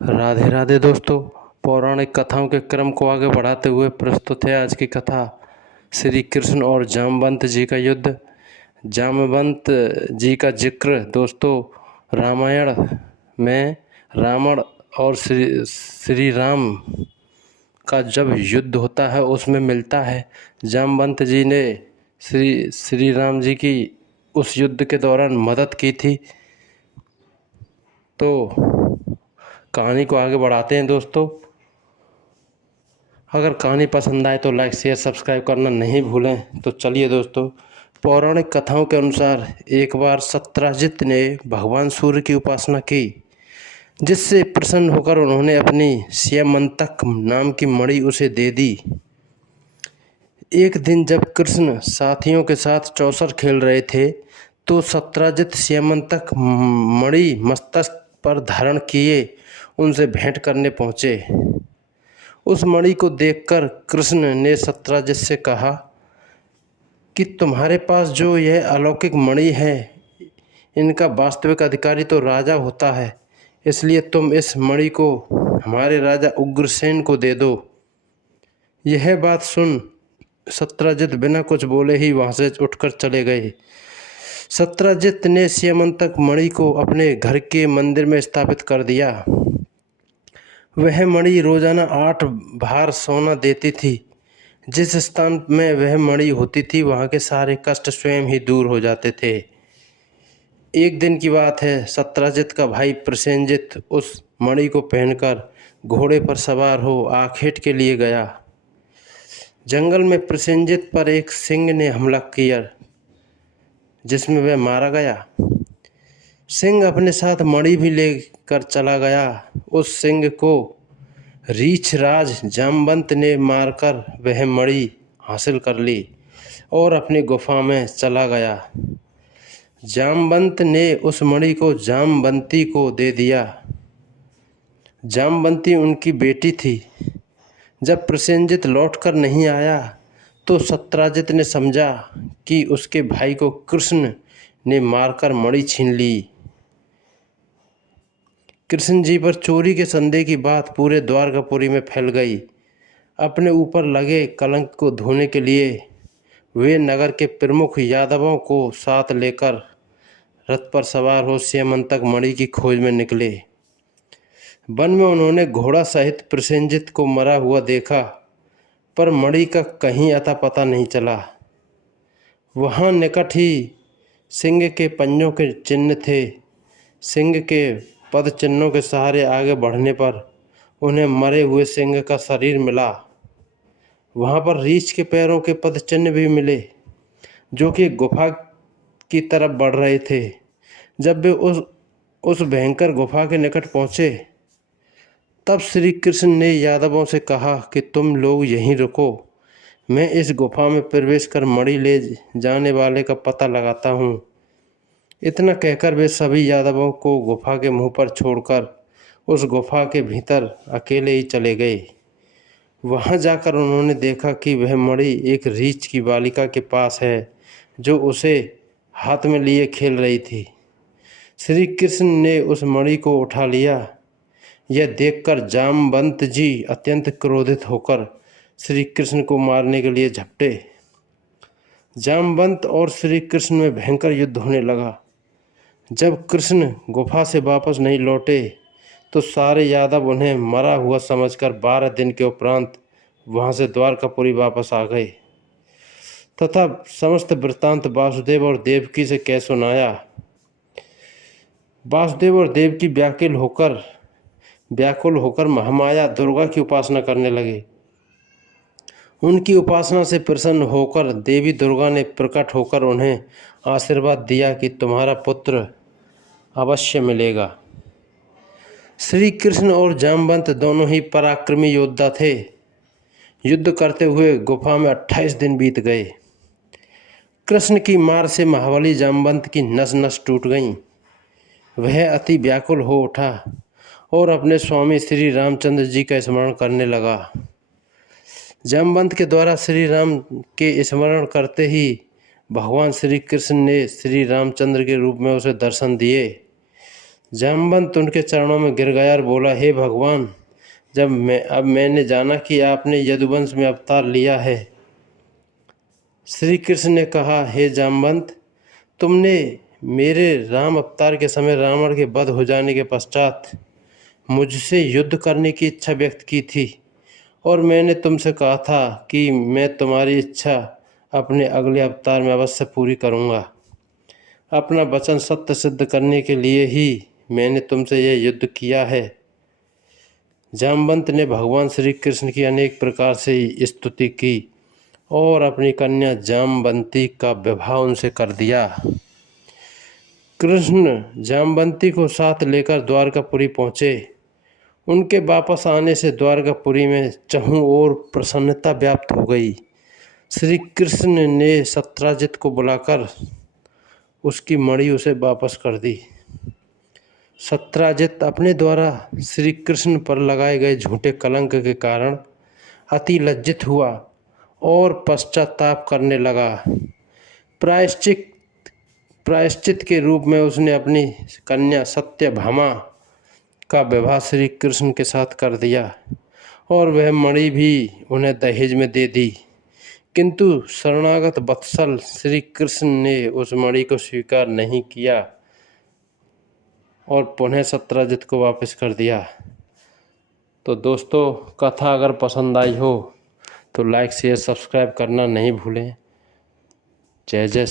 राधे राधे दोस्तों। पौराणिक कथाओं के क्रम को आगे बढ़ाते हुए प्रस्तुत है आज की कथा श्री कृष्ण और जामवंत जी का युद्ध। जामवंत जी का जिक्र दोस्तों रामायण में रावण और श्री राम का जब युद्ध होता है उसमें मिलता है। जामवंत जी ने श्री राम जी की उस युद्ध के दौरान मदद की थी। तो कहानी को आगे बढ़ाते हैं दोस्तों। अगर कहानी पसंद आए तो लाइक शेयर सब्सक्राइब करना नहीं भूलें। तो चलिए दोस्तों, पौराणिक कथाओं के अनुसार एक बार सत्यजित ने भगवान सूर्य की उपासना की, जिससे प्रसन्न होकर उन्होंने अपनी स्यमंतक नाम की मणि उसे दे दी। एक दिन जब कृष्ण साथियों के साथ चौसर खेल रहे थे तो सत्यजित स्यमंतक मणि मस्तक पर धारण किए उनसे भेंट करने पहुँचे। उस मणि को देखकर कृष्ण ने सत्यजित से कहा कि तुम्हारे पास जो यह अलौकिक मणि है, इनका वास्तविक अधिकारी तो राजा होता है, इसलिए तुम इस मणि को हमारे राजा उग्रसेन को दे दो। यह बात सुन सत्यजित बिना कुछ बोले ही वहाँ से उठकर चले गए। सत्यजित ने स्यमंतक मणि को अपने घर के मंदिर में स्थापित कर दिया। वह मणि रोजाना 8 भार सोना देती थी। जिस स्थान में वह मणि होती थी वहाँ के सारे कष्ट स्वयं ही दूर हो जाते थे। एक दिन की बात है, सत्यजित का भाई प्रसेनजित उस मणि को पहनकर घोड़े पर सवार हो आखेट के लिए गया। जंगल में प्रसेनजित पर एक सिंह ने हमला किया, जिसमें वह मारा गया। सिंह अपने साथ मणि भी लेकर चला गया। उस सिंह को रीछराज जामवंत ने मारकर वह मणि हासिल कर ली और अपनी गुफा में चला गया। जामवंत ने उस मणि को जामवंती को दे दिया। जामवंती उनकी बेटी थी। जब प्रसेनजित लौटकर नहीं आया तो सत्यजित ने समझा कि उसके भाई को कृष्ण ने मारकर मणि छीन ली। कृष्ण जी पर चोरी के संदेह की बात पूरे द्वारकापुरी में फैल गई। अपने ऊपर लगे कलंक को धोने के लिए वे नगर के प्रमुख यादवों को साथ लेकर रथ पर सवार हो स्यमंतक मणि की खोज में निकले। वन में उन्होंने घोड़ा सहित प्रसेनजित को मरा हुआ देखा, पर मणि का कहीं अता पता नहीं चला। वहाँ निकट ही सिंह के पंजों के चिन्ह थे। सिंह के पद चिन्हों के सहारे आगे बढ़ने पर उन्हें मरे हुए सिंह का शरीर मिला। वहाँ पर रीछ के पैरों के पद चिन्ह भी मिले, जो कि गुफा की तरफ बढ़ रहे थे। जब वे उस भयंकर गुफा के निकट पहुँचे तब श्री कृष्ण ने यादवों से कहा कि तुम लोग यहीं रुको, मैं इस गुफा में प्रवेश कर मणि ले जाने वाले का पता लगाता हूँ। इतना कहकर वे सभी यादवों को गुफा के मुंह पर छोड़कर उस गुफा के भीतर अकेले ही चले गए। वहां जाकर उन्होंने देखा कि वह मणि एक रीछ की बालिका के पास है, जो उसे हाथ में लिए खेल रही थी। श्री कृष्ण ने उस मणि को उठा लिया। यह देखकर जामवंत जी अत्यंत क्रोधित होकर श्री कृष्ण को मारने के लिए झपटे। जामवंत और श्री कृष्ण में भयंकर युद्ध होने लगा। जब कृष्ण गुफा से वापस नहीं लौटे तो सारे यादव उन्हें मरा हुआ समझकर 12 दिन के उपरांत वहां से द्वारकापुरी वापस आ गए तथा समस्त वृत्तांत वासुदेव और देवकी से कह सुनाया। वासुदेव और देवकी व्याकुल होकर महामाया दुर्गा की उपासना करने लगे। उनकी उपासना से प्रसन्न होकर देवी दुर्गा ने प्रकट होकर उन्हें आशीर्वाद दिया कि तुम्हारा पुत्र अवश्य मिलेगा। श्री कृष्ण और जामवंत दोनों ही पराक्रमी योद्धा थे। युद्ध करते हुए गुफा में 28 दिन बीत गए। कृष्ण की मार से महाबली जामवंत की नस नस टूट गईं। वह अति व्याकुल हो उठा और अपने स्वामी श्री रामचंद्र जी का स्मरण करने लगा। जामवंत के द्वारा श्री राम के स्मरण करते ही भगवान श्री कृष्ण ने श्री रामचंद्र के रूप में उसे दर्शन दिए। जामवंत उनके चरणों में गिर गया और बोला, हे भगवान, अब मैंने जाना कि आपने यदुवंश में अवतार लिया है। श्री कृष्ण ने कहा, हे जामवंत, तुमने मेरे राम अवतार के समय रावण के वध हो जाने के पश्चात मुझसे युद्ध करने की इच्छा व्यक्त की थी और मैंने तुमसे कहा था कि मैं तुम्हारी इच्छा अपने अगले अवतार में अवश्य पूरी करूँगा। अपना वचन सत्य सिद्ध करने के लिए ही मैंने तुमसे यह युद्ध किया है। जामवंत ने भगवान श्री कृष्ण की अनेक प्रकार से स्तुति की और अपनी कन्या जामवंती का विवाह उनसे कर दिया। कृष्ण जामवंती को साथ लेकर द्वारकापुरी पहुँचे। उनके वापस आने से द्वारकापुरी में चहुं ओर प्रसन्नता व्याप्त हो गई। श्री कृष्ण ने सत्राजित को बुलाकर उसकी मणि उसे वापस कर दी। सत्राजित अपने द्वारा श्री कृष्ण पर लगाए गए झूठे कलंक के कारण अति लज्जित हुआ और पश्चाताप करने लगा। प्रायश्चित के रूप में उसने अपनी कन्या सत्यभामा का विवाह श्री कृष्ण के साथ कर दिया और वह मणि भी उन्हें दहेज में दे दी। किंतु शरणागत वत्सल श्री कृष्ण ने उस मणि को स्वीकार नहीं किया और पुनः सत्राजित को वापस कर दिया। तो दोस्तों, कथा अगर पसंद आई हो तो लाइक शेयर सब्सक्राइब करना नहीं भूलें। जय जय